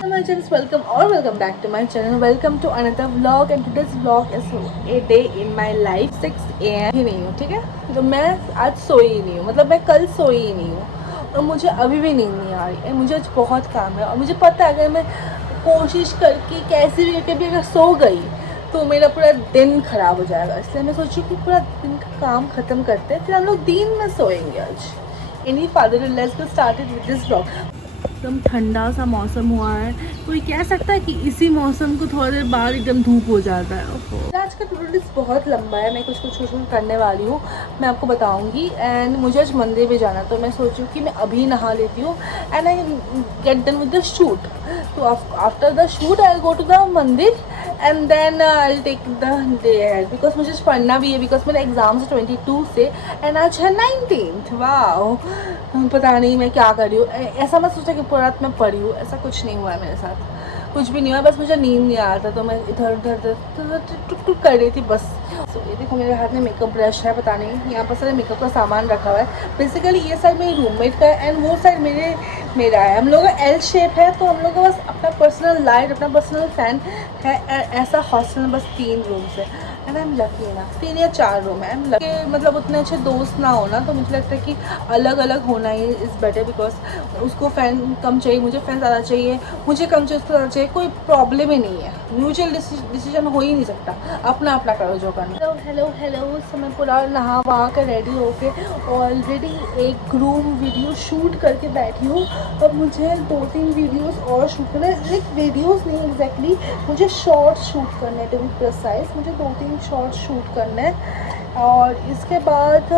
My channel welcome back to my channel. Welcome to another vlog and today's vlog is a day in my life. 6 AM ही नहीं हूँ, ठीक है। तो मैं आज सोई ही नहीं हूँ, मतलब मैं कल सोई ही नहीं हूँ और मुझे अभी भी नींद नहीं आ रही है। मुझे आज बहुत काम है और मुझे पता है अगर मैं कोशिश करके कैसे भी करके भी अगर सो गई तो मेरा पूरा दिन ख़राब हो जाएगा। इसलिए मैं सोची कि पूरा दिन का काम ख़त्म करते हैं, फिर हम लोग दिन में सोएंगे आज। Any father let's get started with this vlog. एकदम ठंडा सा मौसम हुआ है। कोई कह सकता है कि इसी मौसम को थोड़ी देर बाद एकदम धूप हो जाता है। आज का टू डू लिस्ट बहुत लंबा है, मैं कुछ करने वाली हूँ, मैं आपको बताऊँगी। एंड मुझे आज मंदिर भी जाना, तो मैं सोचूँ कि मैं अभी नहा लेती हूँ and I get done with the shoot. तो after the shoot I will go to the mandir and then I will take the day ad because मुझे पढ़ना भी है, बिकॉज मेरा एग्ज़ाम है 22 से एंड आज है 19th। वाह, पता नहीं मैं क्या कर रही हूँ। ऐसा मैं सोचा कि पूरा रात मैं पढ़ी हूँ, ऐसा कुछ नहीं हुआ है मेरे साथ, कुछ भी नहीं हुआ। बस मुझे नींद नहीं आ रहा था तो मैं इधर उधर टुक टुक कर रही थी बस। तो ये देखो मेरे हाथ में मेकअप ब्रश है, पता नहीं यहाँ पर सारे मेकअप का सामान रखा हुआ है। बेसिकली ये साइड मेरी रूममेट का है एंड वो साइड मेरा है। हम लोग का एल शेप है, तो हम लोग का बस अपना पर्सनल लाइट, अपना पर्सनल फैन है। ऐसा हॉस्टल में बस 3 रूम्स है एंड आई एम लकी ना, 3 या 4 रूम है। आई एम लकी, मतलब उतने अच्छे दोस्त ना हो ना, तो मुझे लगता है कि अलग अलग होना ही इज़ बेटर। बिकॉज उसको फ़ैन कम चाहिए, मुझे फ़ैन ज़्यादा चाहिए, मुझे कम चाहिए, उसको ज़्यादा चाहिए, कोई प्रॉब्लम ही नहीं है। म्यूचुअल डिसीजन हो ही नहीं सकता, अपना अपना करो जो करना। हेलो सो मैं पूरा नहा वहा कर रेडी होके ऑलरेडी एक ग्रूम वीडियो शूट करके बैठी हूँ। अब मुझे 2-3 वीडियोस और शूट करना है, लाइक वीडियोस नहीं एग्जैक्टली, मुझे शॉर्ट्स शूट करने हैं। टू बी प्रिसाइज मुझे 2-3 शॉर्ट्स शूट करने हैं और इसके बाद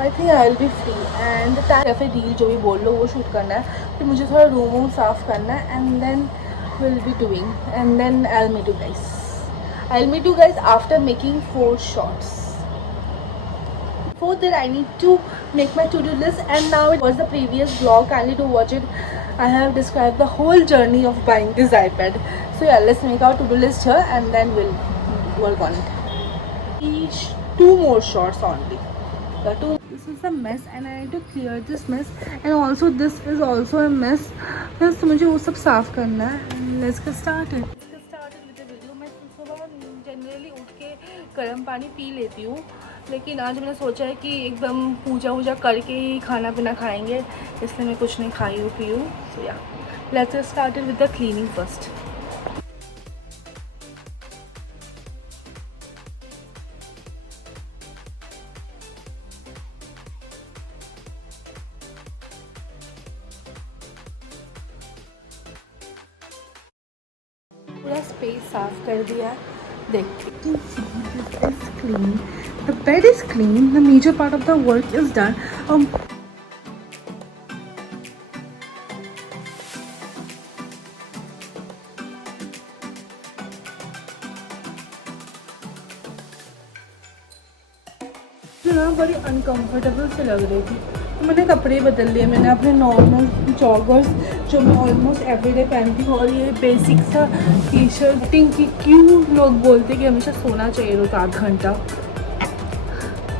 I think I will be free and या फिर रील जो भी बोल लो वो शूट करना है। फिर मुझे थोड़ा रूम साफ़ करना है and then will be doing and then I will meet you guys after making 4 shorts. Before that I need to make my to-do list and now it was the previous vlog, kindly to watch it. I have described the whole journey of buying this iPad. So yeah, let's make our to-do list here and then we'll work on it. Each 2 more shots only. This is a mess and I need to clear this mess and also this is also a mess. बस मुझे वो सब साफ़ करना है। Let's get started. with the video. मैं सुबह generally उठ के गर्म पानी पी लेती हूँ, लेकिन आज मैंने सोचा है कि एकदम पूजा वूजा करके ही खाना पीना खाएंगे, इसलिए मैं कुछ नहीं खाई हूँ पी हूँ। सो या let's started with the cleaning first. पूरा स्पेस साफ कर दिया, देखते clean, the bed is clean, the major part of the work is done. ना बड़ी अनकंफर्टेबल से लग रही थी तो मैंने कपड़े बदल लिए। मैंने अपने नॉर्मल जॉगर्स जो मैं ऑलमोस्ट एवरीडे पहनती हूँ और ये बेसिक सा टी शर्टिंग की क्यों लोग बोलते हैं कि हमेशा सोना चाहिए रोज़ 8 घंटा,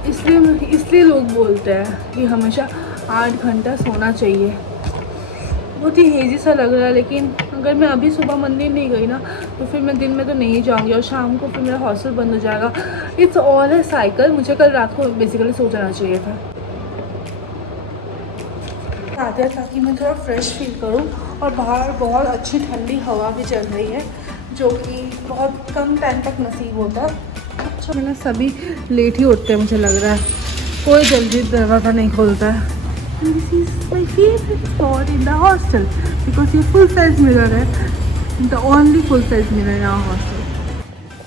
इसलिए लोग बोलते हैं कि हमेशा 8 घंटा सोना चाहिए। बहुत ही हेजी सा लग रहा है, लेकिन अगर मैं अभी सुबह मंदिर नहीं गई ना तो फिर मैं दिन में तो नहीं जाऊंगी और शाम को फिर मेरा हॉस्टल बंद हो जाएगा। It's all A cycle. मुझे कल रात को बेसिकली सो जाना चाहिए था आते ताकि मैं थोड़ा फ्रेश फील करूं। और बाहर बहुत अच्छी ठंडी हवा भी चल रही है जो कि बहुत कम टाइम तक नसीब होता है। अच्छा मैंने सभी लेट ही उठते हैं, मुझे लग रहा है कोई जल्दी दरवाज़ा नहीं खोलता है। This is my favorite spot in the hostel because ये full size mirror है, the only full size mirror in our hostel.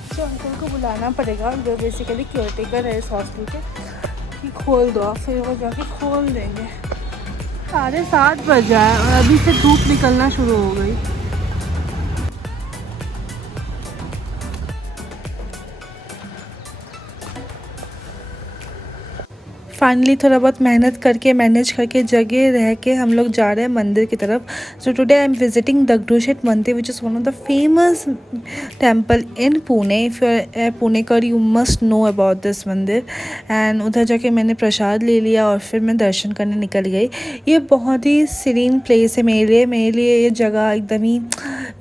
तो अंकल को बुलाना पड़ेगा जो बेसिकली केयरटेकर है इस हॉस्टल के, कि खोल दो, फिर वो जाके खोल देंगे। 7:30 बज जाए और अभी से धूप निकलना शुरू हो गई। फाइनली थोड़ा बहुत मेहनत करके मैनेज करके जगह रह के हम लोग जा रहे हैं मंदिर की तरफ. So today I am visiting Dagdusheth mandir which is one of the famous temple in Pune. If you are Punekar you must know about this mandir. And उधर जाके मैंने प्रसाद ले लिया और फिर मैं दर्शन करने निकल गई. ये बहुत ही सीरीन प्लेस है मेरे लिए ये जगह एकदम ही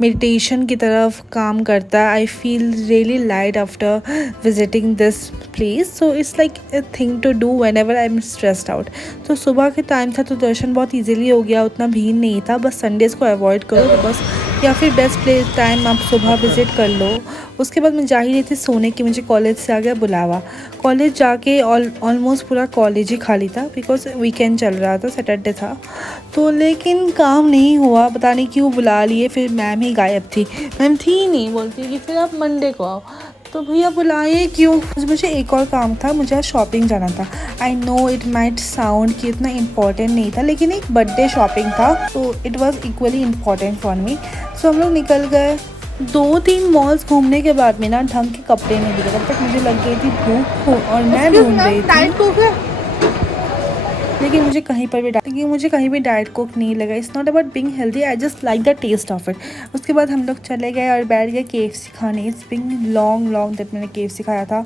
मेडिटेशन की तरफ काम करता है. I feel really light after visiting this place. So it's like a thing to do whenever I am stressed out. तो सुबह के टाइम था तो दर्शन बहुत ईजिली हो गया, उतना भीड़ नहीं था. बस संडेज़ को अवॉइड करो बिकॉज या फिर बेस्ट प्लेस टाइम आप सुबह विज़िट कर लो. उसके बाद मैं जा ही रही थी सोने की, मुझे कॉलेज से आ गया बुलावा. कॉलेज जाके ऑलमोस्ट पूरा कॉलेज ही खाली था बिकॉज वीकेंड चल रहा था, सैटरडे था. तो लेकिन काम नहीं हुआ, पता नहीं क्यों बुला लिए. फिर मैम ही गायब थी, मैम थी ही नहीं. बोलती कि फिर आप मंडे को आओ. तो भैया बुलाए क्यों? मुझे एक और काम था, मुझे आज शॉपिंग जाना था. I know it might sound कि इतना इम्पॉर्टेंट नहीं था लेकिन एक बर्थडे शॉपिंग था तो it was equally important for me. So हम लोग निकल गए. 2-3 मॉल्स घूमने के बाद में ना ढंग के कपड़े नहीं दिखे. तब तक मुझे लग गई थी भूख और मैं ढूंढ रही थी लेकिन मुझे कहीं भी डाइट कोक नहीं लगा. It's not about being healthy, I just like the taste of it. उसके बाद हम लोग चले गए और बैठ गए KFC खाने. इट्स बीइंग लॉन्ग दैट मैंने KFC खाया था.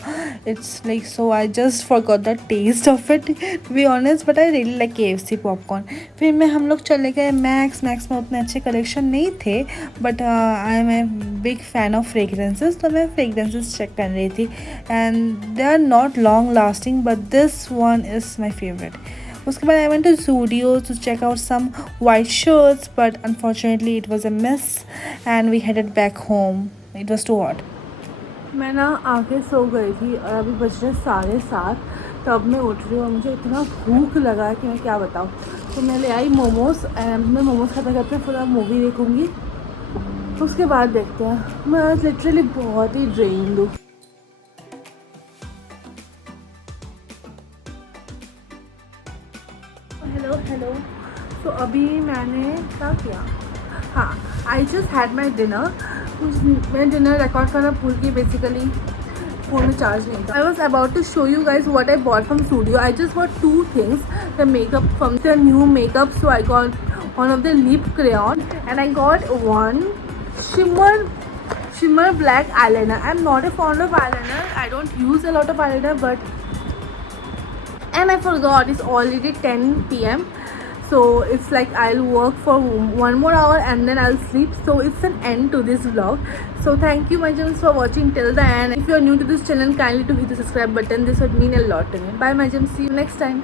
It's like so I just forgot the taste of it to be honest, but I really like KFC popcorn. फिर हम लोग चले गए मैक्स में उतने अच्छे कलेक्शन नहीं थे but I am a big fan of fragrances. तो मैं फ्रेगरेंसेस चेक कर रही थी and they are not long lasting but this one is my favourite. उसके बाद I went to Zudio to check out some white shirts but unfortunately it was a miss and we headed back home. It was too hot. मैं ना आके सो गई थी और अभी बज रहे 7:30. तब मैं उठ रही हूँ और मुझे इतना भूख लगा है कि मैं क्या बताऊँ. तो मैं ले आई मोमोज़ एंड मैं मोमोज़ खाते खाते पूरा मूवी देखूँगी. उसके बाद देखते हैं. मैं आज लिटरली बहुत ही ड्रेन्ड हूँ. हेलो. तो अभी मैंने क्या किया, हाँ I just had my dinner. मैं डिनर रिकॉर्ड करना भूल गई बेसिकली, फ़ोन में चार्ज नहीं था. I was about to show you guys what I bought from Zudio. I just bought 2 things, the makeup from the new makeup. So I got one of the lip crayon and I got one shimmer black eyeliner. I'm not a fond of eyeliner, I don't use a lot of eyeliner, but and I forgot it's already 10 PM. So it's like I'll work for 1 more hour and then I'll sleep. So it's an end to this vlog. So thank you my gems for watching till the end. If you are new to this channel, kindly to hit the subscribe button. This would mean a lot to me. Bye my gems, see you next time.